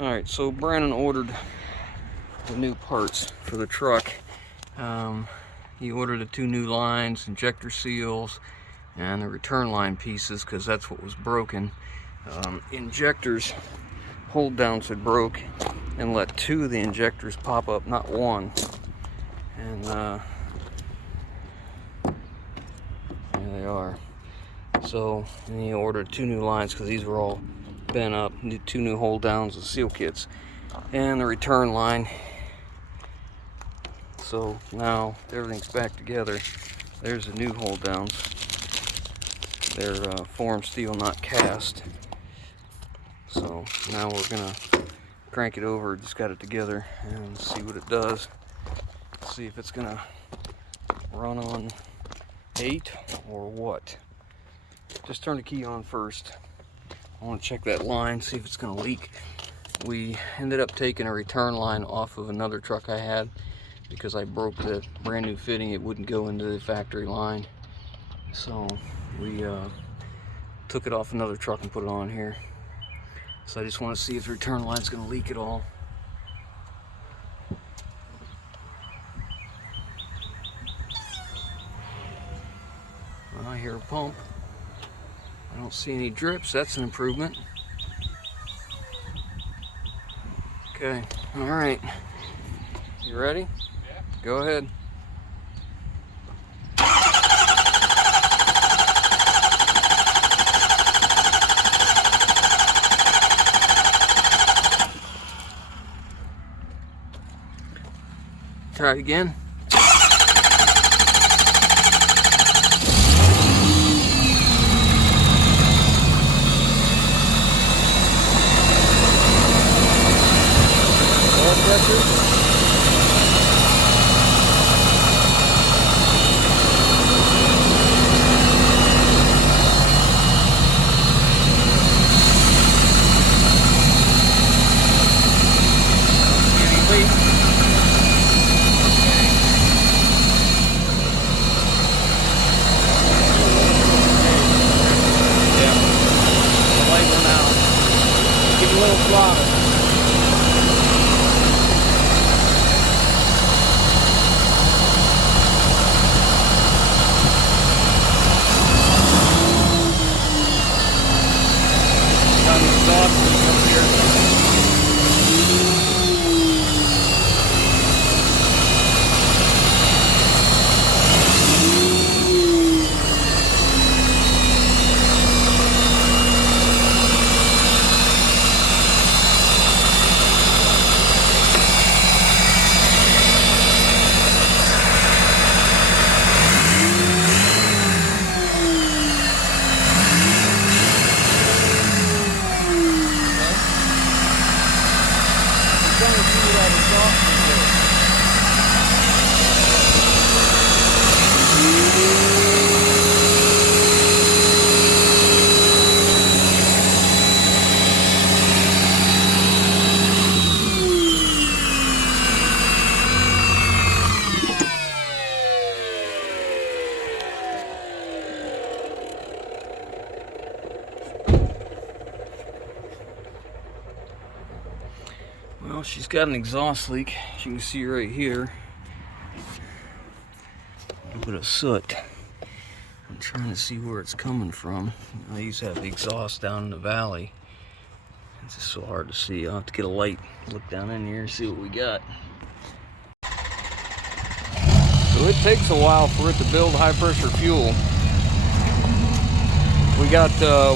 Alright, so Brandon ordered the new parts for the truck. He ordered the 2 new lines, injector seals, and the return line pieces because that's what was broken. Injectors hold downs had broke and let 2 of the injectors pop up, not 1. And there they are. So and he ordered 2 new lines because these were all bent up. 2 new hold downs with seal kits and the return line. So now everything's back together. There's the new hold downs. They're form steel, not cast. So now we're gonna crank it over. Just got it together and see what it does. See if it's gonna run on 8 or what. Just turn the key on first. I want to check that line, see if it's going to leak. We ended up taking a return line off of another truck I had because I broke the brand new fitting. It wouldn't go into the factory line. So we took it off another truck and put it on here. So I just want to see if the return line's going to leak at all. Well, I hear a pump. I don't see any drips. That's an improvement. Okay, all right. You ready? Yeah. Go ahead. Try it again. Well, she's got an exhaust leak, as you can see right here. A little bit of soot. I'm trying to see where it's coming from. I used to have the exhaust down in the valley. It's just so hard to see. I'll have to get a light, look down in here and see what we got. So it takes a while for it to build high pressure fuel. We got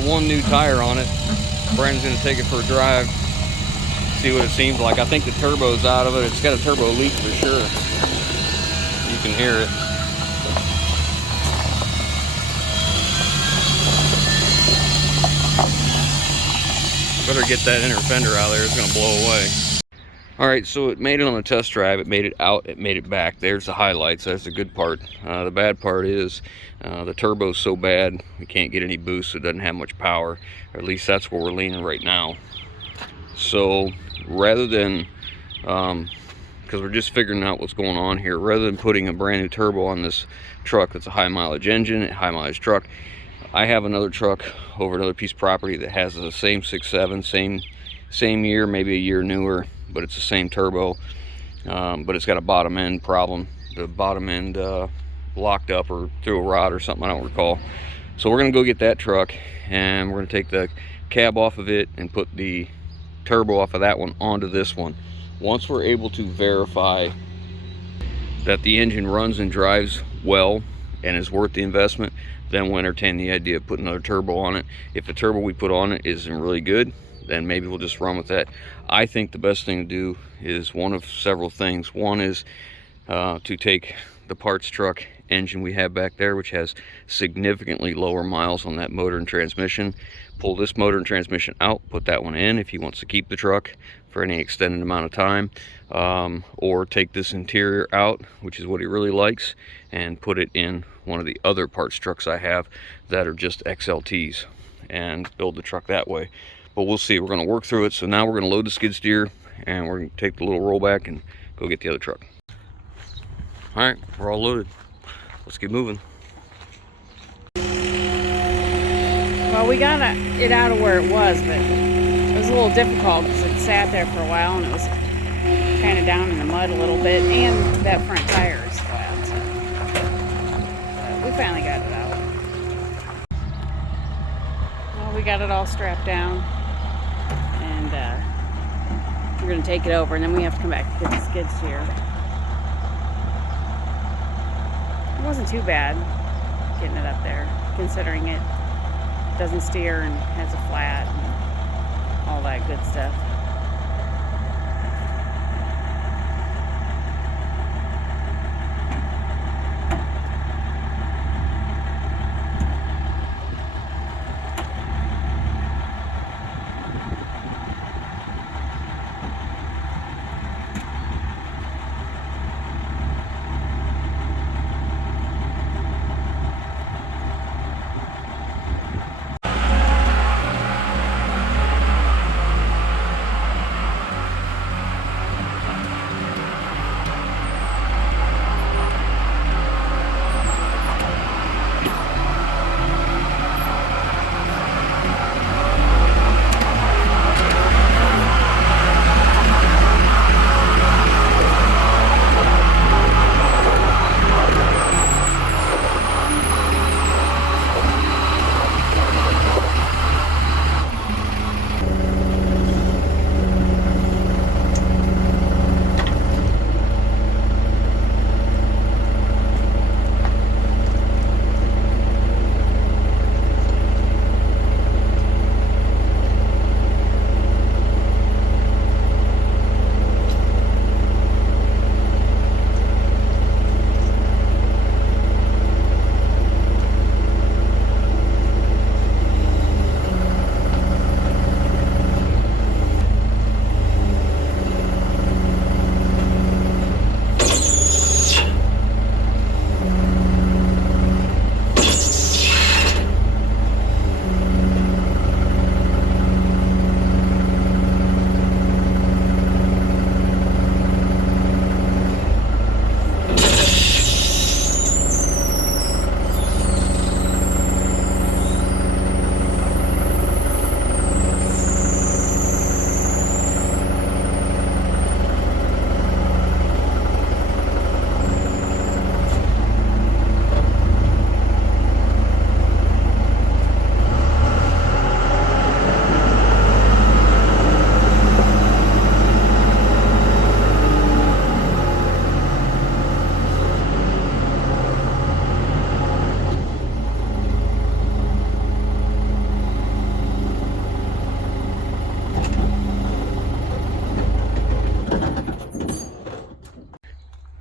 1 new tire on it. Brandon's gonna take it for a drive. See what it seems like. I think the turbo's out of it. It's got a turbo leak for sure. You can hear it. Better get that inner fender out of there. It's gonna blow away. All right, so it made it on the test drive. It made it out. It made it back. There's the highlights. That's the good part. The bad part is the turbo's so bad we can't get any boost. So it doesn't have much power. Or at least that's where we're leaning right now. So rather than, because we're just figuring out what's going on here, rather than putting a brand new turbo on this truck that's a high mileage engine, a high mileage truck, I have another truck over another piece of property that has the same 6.7, same year, maybe a year newer, but it's the same turbo. But it's got a bottom end problem. The bottom end locked up or through a rod or something, I don't recall. So we're gonna go get that truck, and we're gonna take the cab off of it and put the turbo off of that one onto this one. Once we're able to verify that the engine runs and drives well and is worth the investment, then we'll entertain the idea of putting another turbo on it. If the turbo we put on it isn't really good, then maybe we'll just run with that. I think the best thing to do is one of several things. One is to take the parts truck engine we have back there, which has significantly lower miles on that motor and transmission, pull this motor and transmission out, put that one in if he wants to keep the truck for any extended amount of time, or take this interior out, which is what he really likes, and put it in one of the other parts trucks I have that are just XLTs, and build the truck that way. But we'll see. We're going to work through it. So now we're going to load the skid steer, and we're going to take the little rollback and go get the other truck. All right, we're all loaded. Let's get moving. Well, we got it out of where it was, but it was a little difficult because it sat there for a while and it was kind of down in the mud a little bit, and that front tire is flat. So we finally got it out. Well, we got it all strapped down, and we're going to take it over, and then we have to come back and get the skid steer. It wasn't too bad getting it up there, considering it doesn't steer and has a flat and all that good stuff.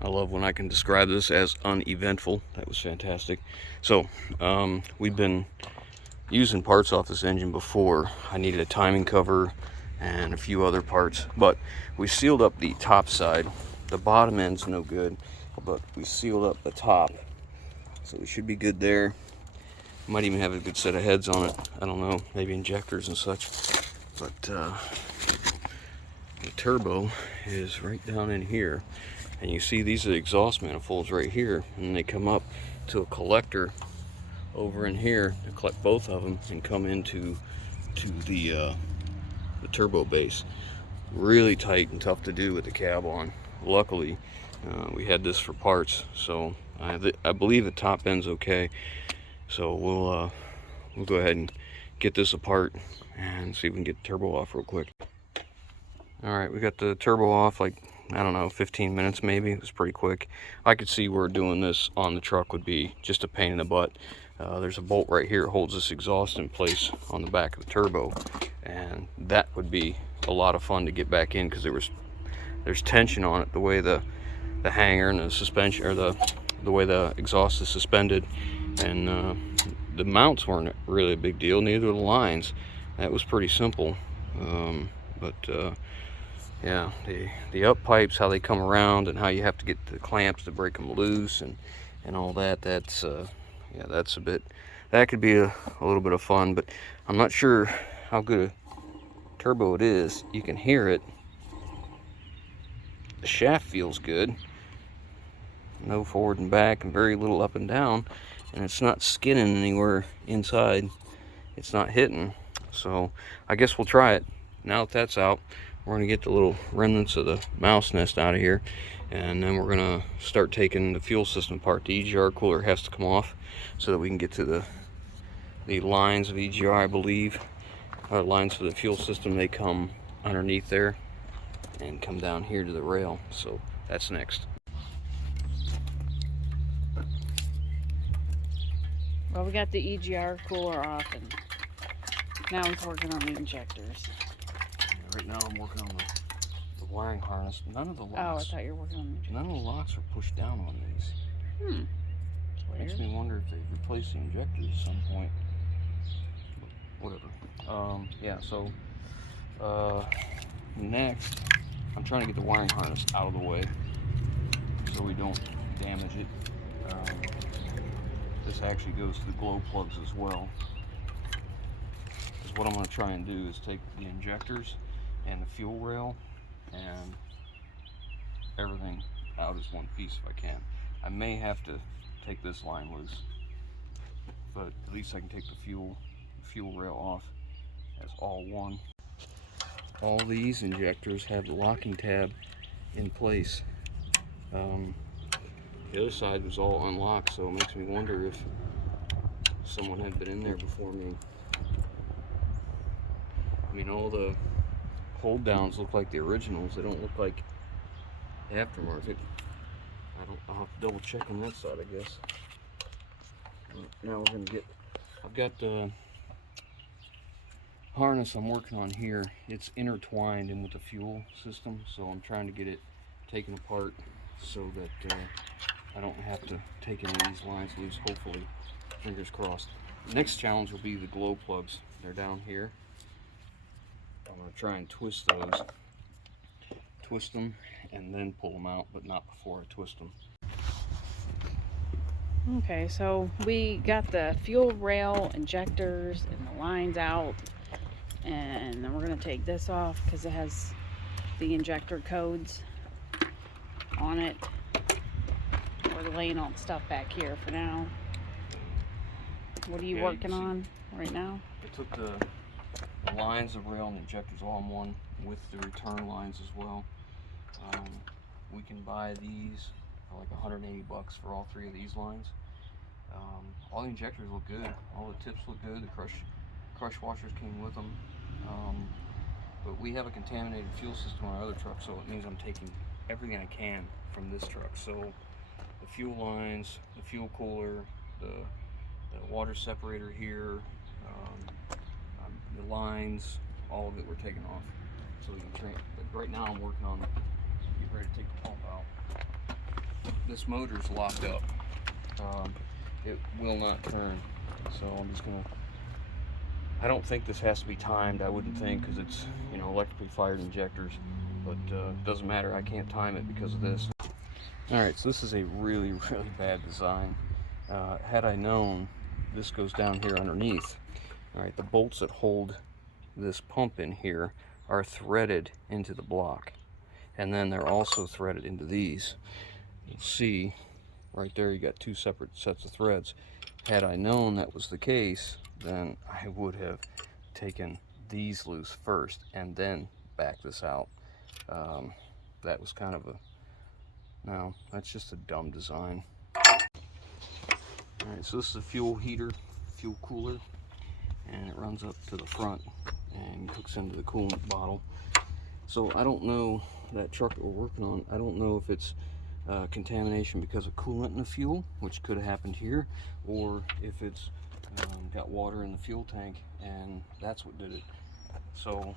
I love when I can describe this as uneventful. That was fantastic. So we've been using parts off this engine before. I needed a timing cover and a few other parts, but we sealed up the top side. The bottom end's no good, but we sealed up the top, so we should be good there. Might even have a good set of heads on it. I don't know, maybe injectors and such. But the turbo is right down in here, and you see these are the exhaust manifolds right here, and they come up to a collector over in here to collect both of them and come into the turbo base. Really tight and tough to do with the cab on. Luckily, we had this for parts, so I believe the top end's okay. So we'll go ahead and get this apart and see if we can get the turbo off real quick. All right, we got the turbo off, like, I don't know, 15 minutes maybe. It was pretty quick. I could see where doing this on the truck would be just a pain in the butt. There's a bolt right here that holds this exhaust in place on the back of the turbo, and that would be a lot of fun to get back in because there's tension on it, the way the hanger and the suspension, or the way the exhaust is suspended, and the mounts weren't really a big deal, neither the lines. That was pretty simple. Yeah, the up pipes, how they come around and how you have to get the clamps to break them loose and all that, that's yeah, that's that could be a little bit of fun, but I'm not sure how good a turbo it is. You can hear it. The shaft feels good. No forward and back and very little up and down, and it's not skinning anywhere inside. It's not hitting. So I guess we'll try it. Now that that's out, we're going to get the little remnants of the mouse nest out of here, and then we're going to start taking the fuel system apart. The EGR cooler has to come off so that we can get to the lines of EGR, I believe. Our lines for the fuel system, they come underneath there and come down here to the rail. So that's next. Well, we got the EGR cooler off, and now he's working on the injectors. Right now I'm working on the wiring harness. None of the locks. Oh, I thought you were working on the injectors. None of the locks are pushed down on these. Makes me wonder if they've replaced the injectors at some point. But whatever. Yeah, so next I'm trying to get the wiring harness out of the way so we don't damage it. This actually goes to the glow plugs as well. Because what I'm going to try and do is take the injectors and the fuel rail and everything out as one piece if I can. I may have to take this line loose, but at least I can take the fuel rail off as all one. All these injectors have the locking tab in place. The other side was all unlocked, so it makes me wonder if someone had been in there before me. I mean, all the hold downs look like the originals. They don't look like the aftermarket. I'll have to double check on that side, I guess. Now we're gonna I've got the harness I'm working on here. It's intertwined in with the fuel system, so I'm trying to get it taken apart so that I don't have to take any of these lines loose, hopefully. Fingers crossed. The next challenge will be the glow plugs. They're down here. I'm going to try and twist those. Twist them and then pull them out, but not before I twist them. Okay, so we got the fuel rail, injectors, and the lines out. And then we're going to take this off because it has the injector codes on it. We're laying all the stuff back here for now. What are you working on right now? I took the lines, the rail, and the injectors all in one with the return lines as well. We can buy these for like 180 bucks for all three of these lines. All the injectors look good. All the tips look good. The crush washers came with them. But we have a contaminated fuel system on our other truck, so it means I'm taking everything I can from this truck. So the fuel lines, the fuel cooler, the water separator here, the lines, all of it we're taking off. So we can train. But right now I'm working on getting ready to take the pump out. This motor's locked up. It will not turn. So I'm just gonna. I don't think this has to be timed. I wouldn't think, because it's, you know, electrically fired injectors. But it doesn't matter. I can't time it because of this. All right, so this is a really, really bad design. Had I known, this goes down here underneath. All right, the bolts that hold this pump in here are threaded into the block, and then they're also threaded into these. You'll see right there, you got two separate sets of threads. Had I known that was the case, then I would have taken these loose first and then back this out. That was kind of a, no, that's just a dumb design. Alright, so this is a fuel heater, fuel cooler, and it runs up to the front and hooks into the coolant bottle. So I don't know, that truck that we're working on, I don't know if it's contamination because of coolant in the fuel, which could have happened here, or if it's got water in the fuel tank and that's what did it. So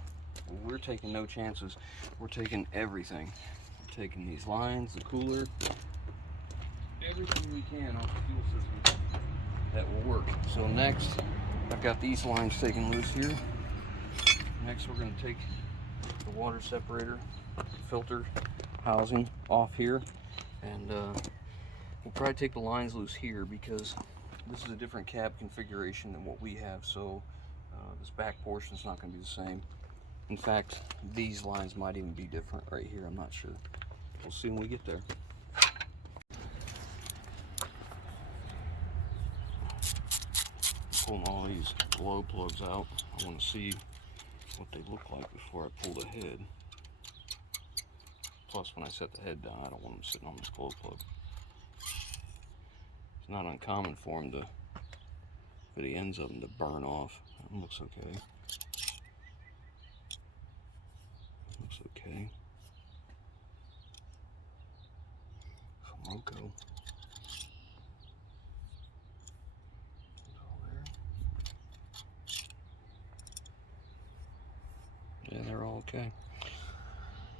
we're taking no chances. We're taking everything. We're taking these lines, the cooler, everything we can off the fuel system that will work. So next, I've got these lines taken loose here. Next, we're going to take the water separator filter housing off here, and we'll probably take the lines loose here because this is a different cab configuration than what we have. So this back portion is not going to be the same. In fact, these lines might even be different right here. I'm not sure. We'll see when we get there. Pulling all these glow plugs out. I want to see what they look like before I pull the head. Plus, when I set the head down, I don't want them sitting on this glow plug. It's not uncommon for them to, for the ends of them to burn off. That looks okay. Looks okay. From Loco. Yeah, they're all okay.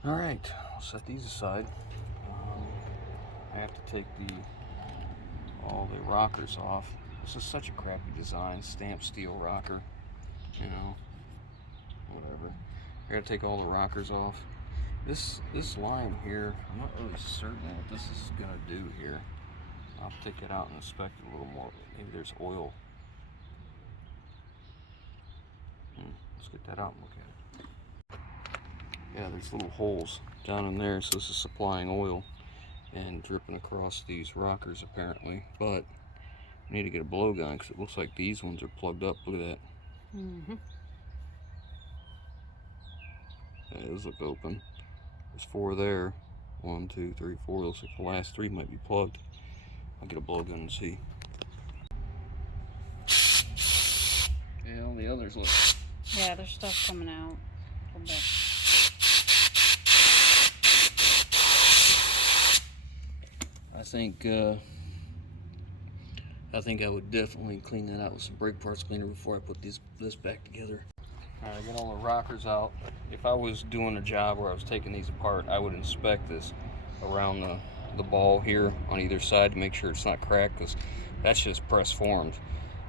All right, I'll set these aside. I have to take all the rockers off. This is such a crappy design, stamped steel rocker, you know, whatever. I gotta take all the rockers off. This line here, I'm not really certain what this is gonna do here. I'll take it out and inspect it a little more. Maybe there's oil. Let's get that out and look at it. Yeah, there's little holes down in there, so this is supplying oil and dripping across these rockers apparently. But I need to get a blowgun because it looks like these ones are plugged up. Look at that. Yeah, those look open. There's 4 there. 1, 2, 3, 4. Looks like the last 3 might be plugged. I'll get a blowgun and see. Yeah, all the others look. Yeah, there's stuff coming out a little bit. I think I would definitely clean that out with some brake parts cleaner before I put this back together. Alright, I got all the rockers out. If I was doing a job where I was taking these apart, I would inspect this around the ball here on either side to make sure it's not cracked, because that's just press formed.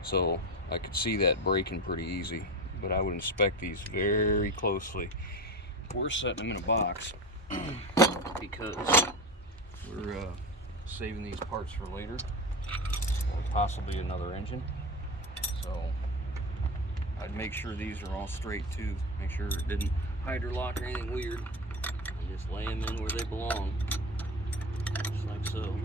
So I could see that breaking pretty easy, but I would inspect these very closely. We're setting them in a box because we're saving these parts for later, or possibly another engine. So I'd make sure these are all straight too. Make sure it didn't hydrolock or anything weird. And just lay them in where they belong, just like so.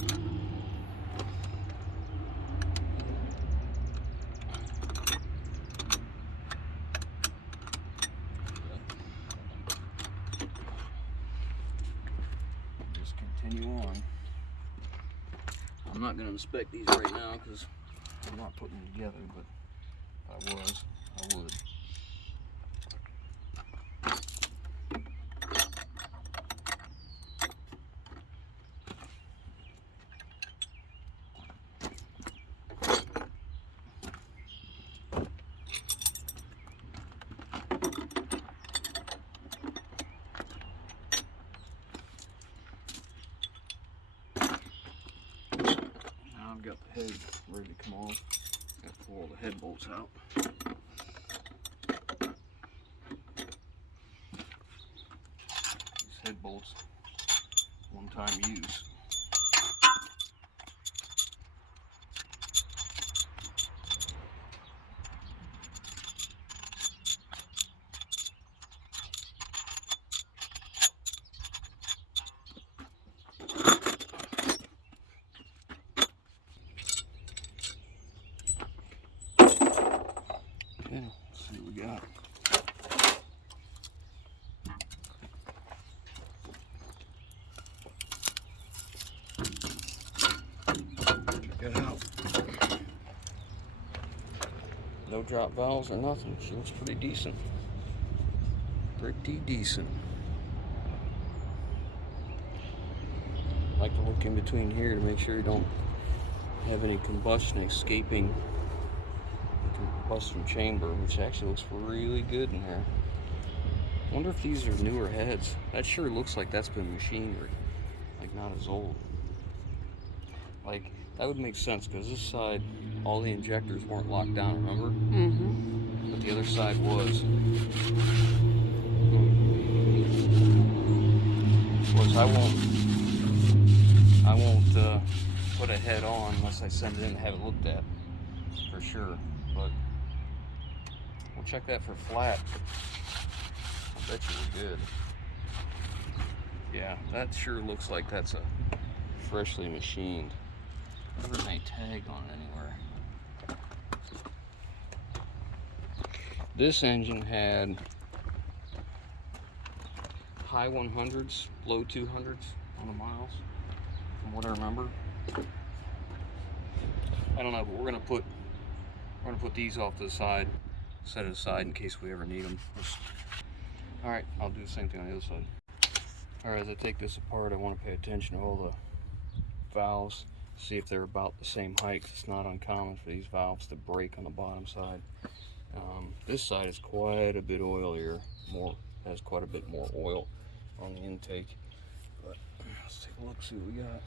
Just continue on. I'm not going to inspect these right now because I'm not putting them together, but if I was, I would. Now I've got the head ready to come off. Got to pull all the head bolts out. These head bolts, one-time use. Okay, let's see what we got. Check that out. No drop valves or nothing. She looks pretty decent. Pretty decent. I like to look in between here to make sure you don't have any combustion escaping the combustion chamber, which actually looks really good in here. I wonder if these are newer heads. That sure looks like that's been machined, like not as old. Like, that would make sense because this side, all the injectors weren't locked down, remember? Mm-hmm. But the other side was. Of course, I won't put a head on unless I send it in and have it looked at, for sure. But we'll check that for flat. I bet you we're good. Yeah, that sure looks like that's a freshly machined. There's no tag on it anywhere. This engine had high 100s, low 200s on the miles, from what I remember. I don't know, but we're gonna put these off to the side, set it aside in case we ever need them. All right, I'll do the same thing on the other side. All right, as I take this apart, I want to pay attention to all the valves, see if they're about the same height. It's not uncommon for these valves to break on the bottom side. This side is quite a bit oilier, has quite a bit more oil on the intake. But let's take a look, see what we got.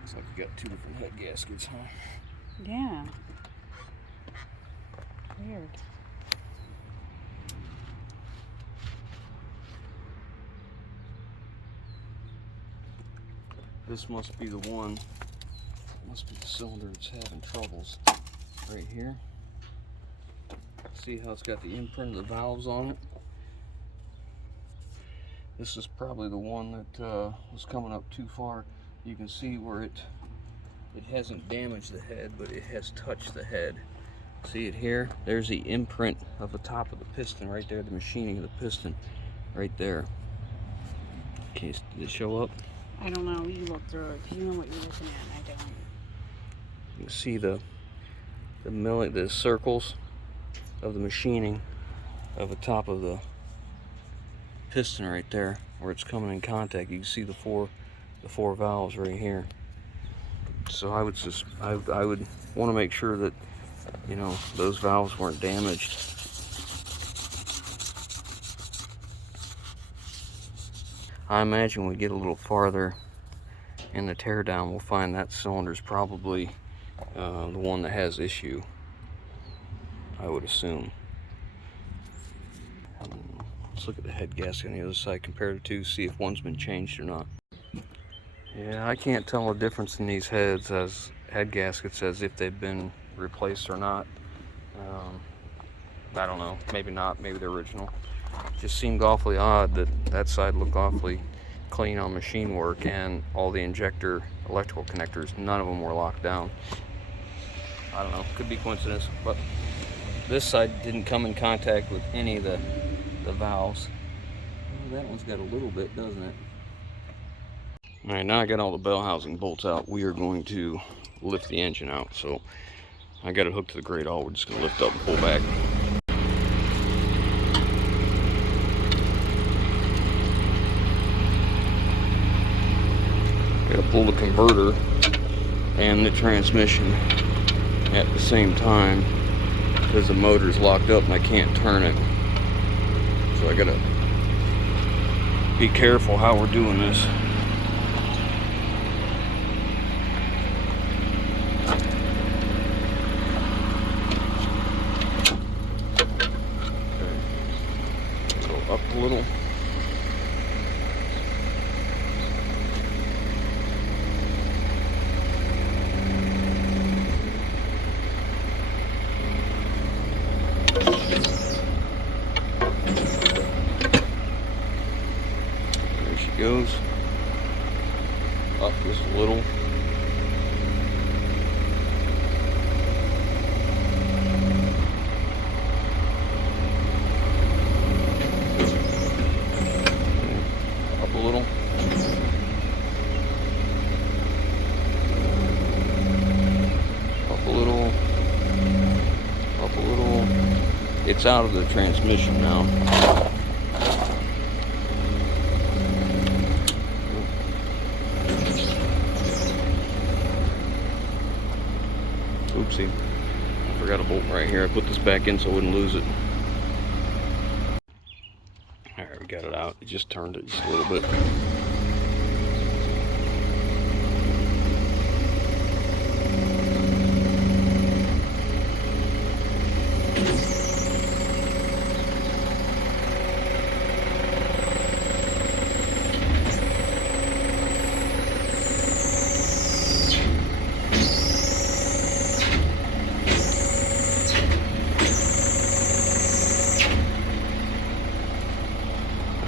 Looks like we got two different head gaskets, huh? Yeah. Weird. This must be the one, must be the cylinder that's having troubles right here. See how it's got the imprint of the valves on it? This is probably the one that was coming up too far. You can see where it hasn't damaged the head, but it has touched the head. See it here? There's the imprint of the top of the piston right there, the machining of the piston right there. Okay, did it show up? I don't know. You look through it because you know what you're looking at, and I don't. You can see the circles of the machining of the top of the piston right there, where it's coming in contact. You can see the four valves right here. So I would want to make sure that, you know, those valves weren't damaged. I imagine when we get a little farther in the teardown, we'll find that cylinder's probably the one that has issue, I would assume. Let's look at the head gasket on the other side, compare the two, see if one's been changed or not. Yeah, I can't tell the difference in these head gaskets as if they've been replaced or not. I don't know, maybe not, maybe they're original. Just seemed awfully odd that side looked awfully clean on machine work, and all the injector electrical connectors, none of them were locked down. I don't know, could be coincidence, but this side didn't come in contact with any of the valves. Well, that one's got a little bit, doesn't it? All right, now I got all the bell housing bolts out. We are going to lift the engine out. So I got it hooked to the grate all. We're just gonna lift up and pull back. Gotta pull the converter and the transmission at the same time because the motor's locked up and I can't turn it. So I gotta be careful how we're doing this. Okay. Go up a little. Goes up just a little. a little, up a little. It's out of the transmission now. Oopsie, I forgot a bolt right here. I put this back in so I wouldn't lose it. Alright, we got it out. It just turned it just a little bit.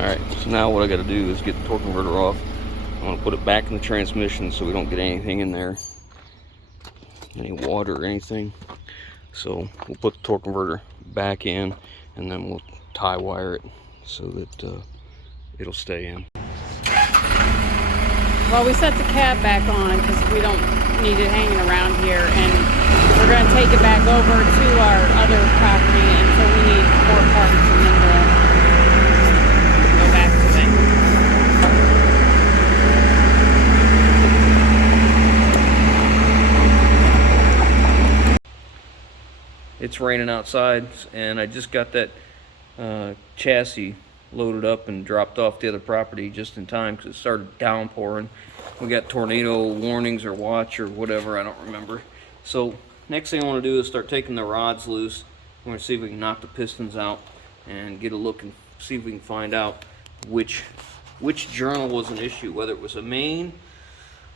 Alright, so now what I got to do is get the torque converter off. I'm going to put it back in the transmission so we don't get anything in there, any water or anything. So we'll put the torque converter back in, and then we'll tie wire it so that it'll stay in. Well, we set the cab back on because we don't need it hanging around here, and we're going to take it back over to our other property, and so we need more parts, and then we'll go back to it. It's raining outside, and I just got that chassis loaded up and dropped off the other property just in time because it started downpouring. We got tornado warnings or watch or whatever, I don't remember. So next thing I want to do is start taking the rods loose. I'm going to see if we can knock the pistons out and get a look and see if we can find out which journal was an issue, whether it was a main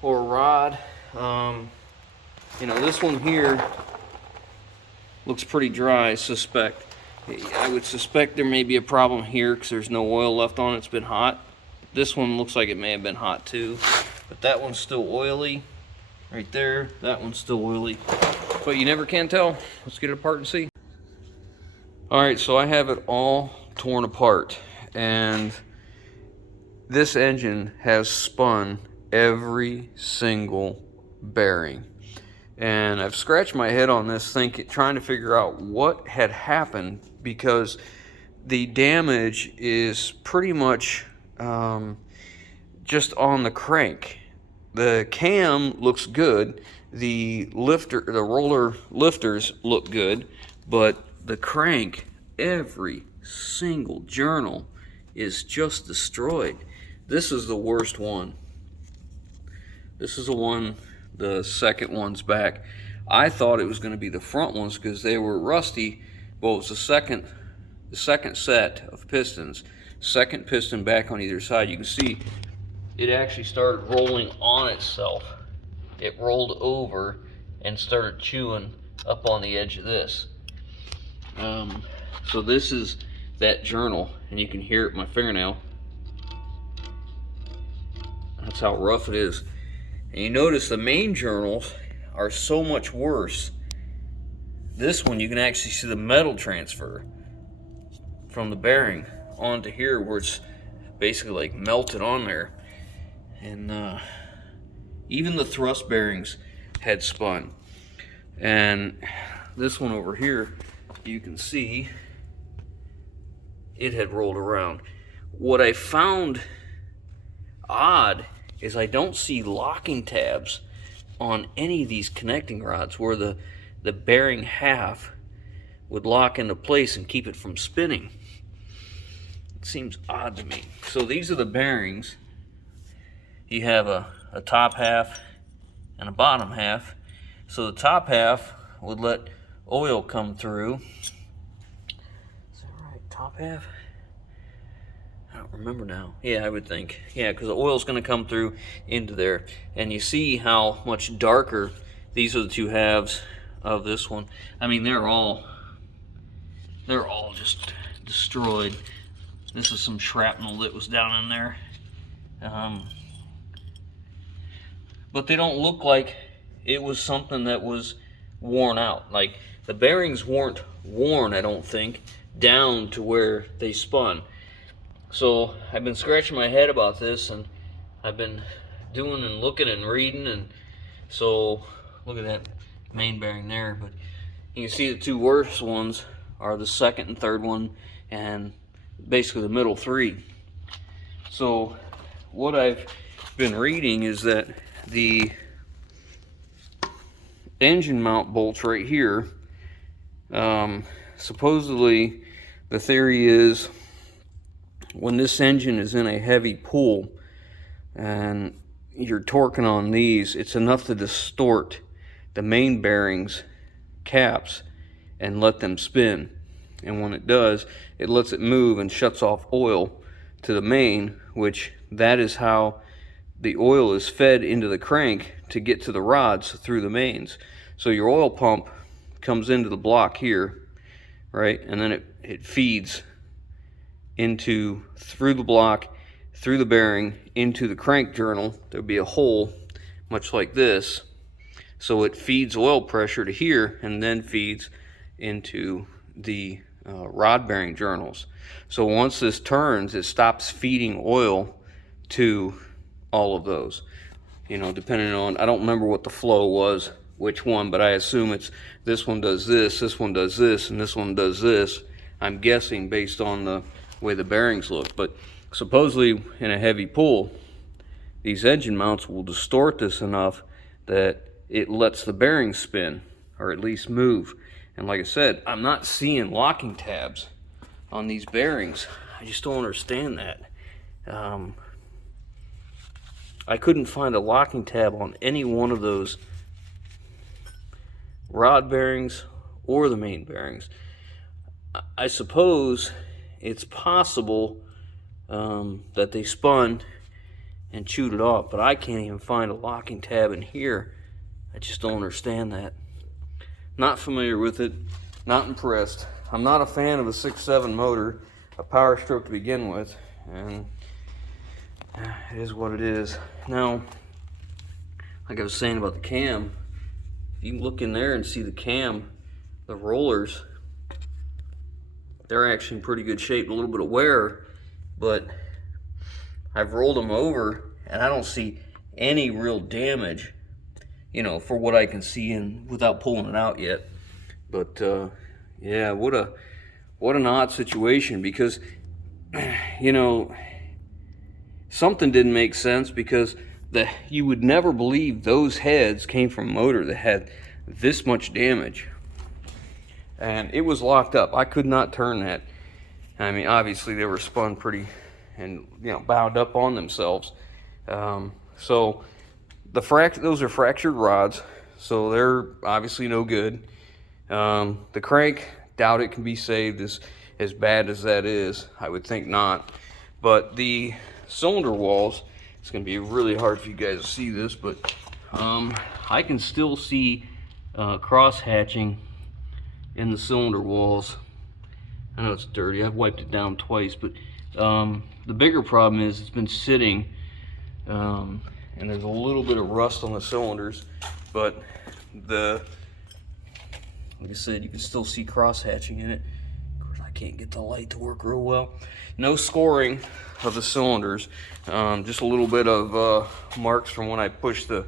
or a rod. You know, this one here looks pretty dry, I would suspect there may be a problem here because there's no oil left on it. It's been hot. This one looks like it may have been hot too, but that one's still oily right there. That one's still oily, but you never can tell. Let's get it apart and see. All right, so I have it all torn apart, and this engine has spun every single bearing. And I've scratched my head on this trying to figure out what had happened, because the damage is pretty much just on the crank. The cam looks good, the roller lifters look good, but the crank, every single journal is just destroyed. This is the worst one. This is the one. The second one's back. I thought it was going to be the front ones because they were rusty, but it was the second set of pistons. Second piston back on either side. You can see it actually started rolling on itself. It rolled over and started chewing up on the edge of this. So this is that journal, and you can hear it in my fingernail. That's how rough it is. And you notice the main journals are so much worse. This one, you can actually see the metal transfer from the bearing onto here, where it's basically like melted on there. And even the thrust bearings had spun. And this one over here, you can see it had rolled around. What I found odd is I don't see locking tabs on any of these connecting rods where the bearing half would lock into place and keep it from spinning. It seems odd to me. So these are the bearings. You have a top half and a bottom half. So the top half would let oil come through. Is that right? Top half? I don't remember now. Yeah, I would think. Yeah, because the oil's going to come through into there. And you see how much darker these are the two halves of this one. I mean, they're all just destroyed. This is some shrapnel that was down in there. But they don't look like it was something that was worn out. Like, the bearings weren't worn, I don't think, down to where they spun. So I've been scratching my head about this, and I've been doing and looking and reading, and so look at that. main bearing there, but you can see the two worst ones are the second and third one, and basically the middle three. So what I've been reading is that the engine mount bolts right here, supposedly the theory is when this engine is in a heavy pull and you're torquing on these, it's enough to distort the main bearings caps and let them spin. And when it does, it lets it move and shuts off oil to the main, which that is how the oil is fed into the crank to get to the rods through the mains. So your oil pump comes into the block here, right? And then it feeds into, through the block, through the bearing, into the crank journal. There'll be a hole much like this. So it feeds oil pressure to here and then feeds into the rod bearing journals. So once this turns, it stops feeding oil to all of those. You know, depending on, I don't remember what the flow was, which one, but I assume it's this one does this one does this, and this one does this. I'm guessing based on the way the bearings look. But supposedly in a heavy pull, these engine mounts will distort this enough that it lets the bearings spin, or at least move. And like I said, I'm not seeing locking tabs on these bearings. I just don't understand that. I couldn't find a locking tab on any one of those rod bearings or the main bearings. I suppose it's possible that they spun and chewed it off, but I can't even find a locking tab in here. I just don't understand that. Not familiar with it, not impressed. I'm not a fan of a 6.7 motor, a power stroke to begin with, and it is what it is. Now, like I was saying about the cam, if you look in there and see the cam, the rollers, they're actually in pretty good shape, a little bit of wear, but I've rolled them over and I don't see any real damage, you know, for what I can see in without pulling it out yet. But yeah, what an odd situation, because you know, something didn't make sense, because you would never believe those heads came from a motor that had this much damage, and it was locked up. I could not turn that. I mean, obviously they were spun pretty and, you know, bound up on themselves. So those are fractured rods, so they're obviously no good. The crank, doubt it can be saved as bad as that is. I would think not. But the cylinder walls, it's going to be really hard for you guys to see this, but I can still see cross hatching in the cylinder walls. I know it's dirty, I've wiped it down twice, but the bigger problem is it's been sitting, and there's a little bit of rust on the cylinders, but like I said, you can still see cross hatching in it. Of course, I can't get the light to work real well. No scoring of the cylinders, just a little bit of marks from when I pushed the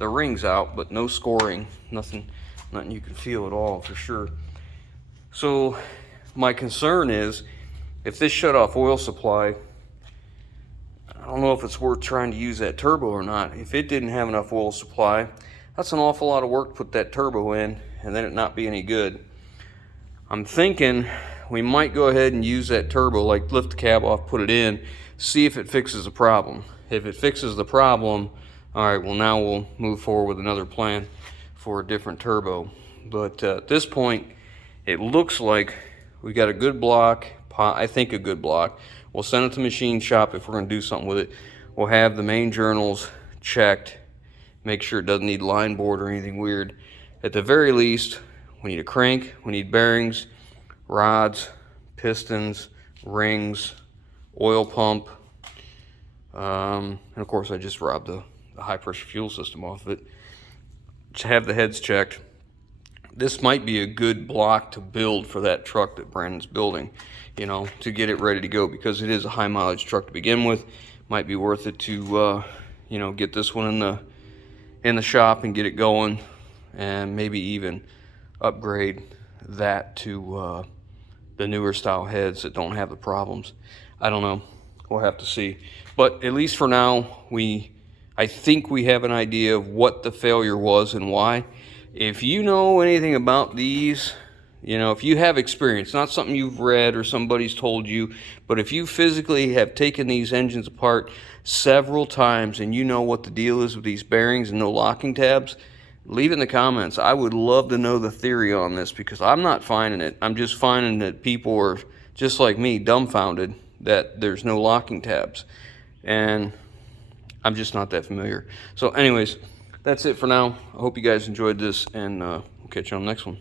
rings out, but no scoring, nothing you can feel at all for sure. So my concern is, if this shut off oil supply, I don't know if it's worth trying to use that turbo or not. If it didn't have enough oil supply, that's an awful lot of work to put that turbo in and then it not be any good. I'm thinking we might go ahead and use that turbo, like lift the cab off, put it in, see if it fixes the problem. If it fixes the problem, all right, well, now we'll move forward with another plan for a different turbo. But at this point, it looks like we got a good block, I think a good block. We'll send it to machine shop if we're going to do something with it. We'll have the main journals checked, make sure it doesn't need line board or anything weird. At the very least, we need a crank, we need bearings, rods, pistons, rings, oil pump, and of course I just robbed the high pressure fuel system off of it. Just have the heads checked. This might be a good block to build for that truck that Brandon's building, you know, to get it ready to go, because it is a high mileage truck to begin with. Might be worth it to you know, get this one in the shop and get it going, and maybe even upgrade that to the newer style heads that don't have the problems. I don't know. We'll have to see. But at least for now, I think we have an idea of what the failure was and why. If you know anything about these, you know, if you have experience, not something you've read or somebody's told you, but if you physically have taken these engines apart several times and you know what the deal is with these bearings and no locking tabs, leave it in the comments. I would love to know the theory on this, because I'm not finding it. I'm just finding that people are just like me, dumbfounded that there's no locking tabs. And I'm just not that familiar. So anyways, that's it for now. I hope you guys enjoyed this, and we'll catch you on the next one.